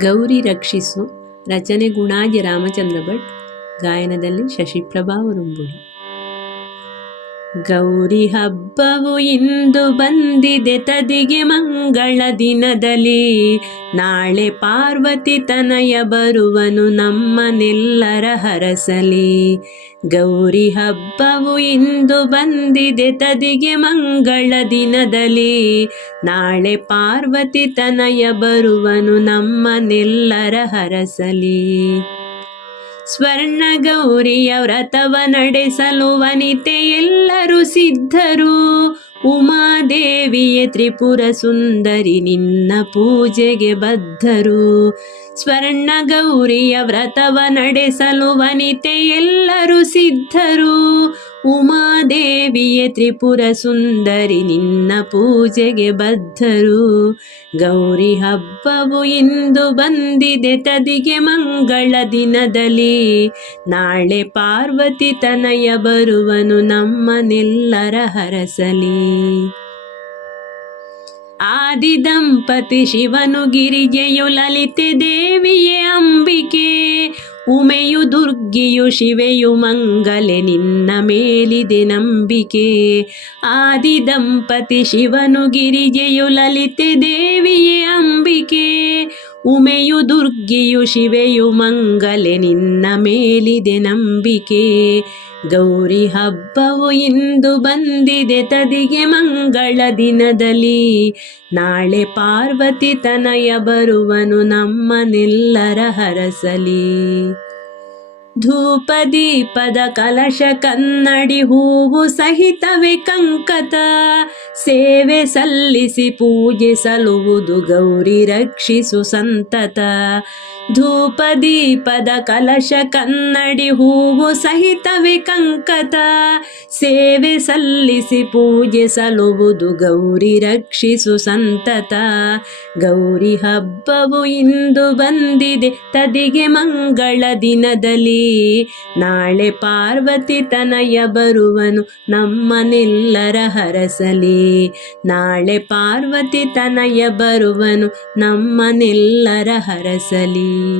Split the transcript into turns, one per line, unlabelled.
ಗೌರಿ ರಕ್ಷಿಸು. ರಚನೆ ಗುಣಾಜಿ ರಾಮಚಂದ್ರ ಭಟ್. ಗಾಯನದಲ್ಲಿ ಶಶಿಪ್ರಭಾ ಉರುಂಬುಡಿ ಗೌರಿ ಹಬ್ಬವು ಇಂದು ಬಂದಿದೆ ತದಿಗೆ ಮಂಗಳ ದಿನದಲ್ಲಿ. ನಾಳೆ ಪಾರ್ವತಿ ತನಯ ಬರುವನು ನಮ್ಮನೆಲ್ಲರ ಹರಸಲಿ. ಗೌರಿ ಹಬ್ಬವು ಇಂದು ಬಂದಿದೆ ತದಿಗೆ ಮಂಗಳ ದಿನದಲ್ಲಿ. ನಾಳೆ ಪಾರ್ವತಿ ತನಯ ಬರುವನು ನಮ್ಮನೆಲ್ಲರ ಹರಸಲಿ. ಸ್ವರ್ಣ ಗೌರಿಯ ವ್ರತವ ನಡೆಸಲು ವನಿತೆ ಎಲ್ಲರೂ ಸಿದ್ಧರು. ಉಮಾದೇವಿಯೇ ತ್ರಿಪುರ ಸುಂದರಿ ನಿನ್ನ ಪೂಜೆಗೆ ಬದ್ಧರು. ಸ್ವರ್ಣ ಗೌರಿಯ ವ್ರತವ ನಡೆಸಲು ವನಿತೆ ಎಲ್ಲರೂ ಸಿದ್ಧರು. ಉಮಾದೇವಿಯೇ ತ್ರಿಪುರ ಸುಂದರಿ ನಿನ್ನ ಪೂಜೆಗೆ ಬದ್ಧರು. ಗೌರಿ ಹಬ್ಬವು ಇಂದು ಬಂದಿದೆ ತದಿಗೆ ಮಂಗಳ ದಿನದಲ್ಲಿ. ನಾಳೆ ಪಾರ್ವತಿ ತನಯ ಬರುವನು ನಮ್ಮನೆಲ್ಲರ ಹರಸಲಿ. ಆದಿ ದಂಪತಿ ಶಿವನು ಗಿರಿಜೆಯು ಲಲಿತೆ ದೇವಿಯೇ ಅಂಬಿಕೆ. ಉಮೆಯು ದುರ್ಗಿಯು ಶಿವೆಯು ಮಂಗಲೆ ನಿನ್ನ ಮೇಲಿದೆ ನಂಬಿಕೆ. ಆದಿ ದಂಪತಿ ಶಿವನು ಗಿರಿಜೆಯು ಲಲಿತೆ ದೇವಿಯೇ ಅಂಬಿಕೆ. ಉಮೆಯು ದುರ್ಗಿಯು ಶಿವೆಯು ಮಂಗಲೆ ನಿನ್ನ ಮೇಲಿದೆ ನಂಬಿಕೆ. ಗೌರಿ ಹಬ್ಬವು ಇಂದು ಬಂದಿದೆ ತದಿಗೆ ಮಂಗಳ ದಿನದಲ್ಲಿ. ನಾಳೆ ಪಾರ್ವತಿ ತನಯ ಬರುವನು ನಮ್ಮನೆಲ್ಲರ ಹರಸಲಿ. ಧೂಪ ದೀಪದ ಕಲಶ ಕನ್ನಡಿ ಹೂವು ಸಹಿತವೇ ಕಂಕತ ಸೇವೆ ಸಲ್ಲಿಸಿ ಪೂಜೆ ಪೂಜಿಸಲುವುದು ಗೌರಿ ರಕ್ಷಿಸು ಸಂತತ. ಧೂಪದೀಪದ ಕಲಶ ಕನ್ನಡಿ ಹೂವು ಸಹಿತವೇ ಕಂಕತ ಸೇವೆ ಸಲ್ಲಿಸಿ ಪೂಜೆ ಪೂಜಿಸಲುವುದು ಗೌರಿ ರಕ್ಷಿಸು ಸಂತತ. ಗೌರಿ ಹಬ್ಬವು ಇಂದು ಬಂದಿದೆ, ತದಿಗೆ ಮಂಗಳ ದಿನದಲ್ಲಿ. ನಾಳೆ ಪಾರ್ವತಿ ತನಯ ಬರುವನು ನಮ್ಮನೆಲ್ಲರ ಹರಸಲಿ. ನಾಳೆ ಪಾರ್ವತಿ ತನಯ ಬರುವನು ನಮ್ಮನೆಲ್ಲರ ಹರಸಲಿ.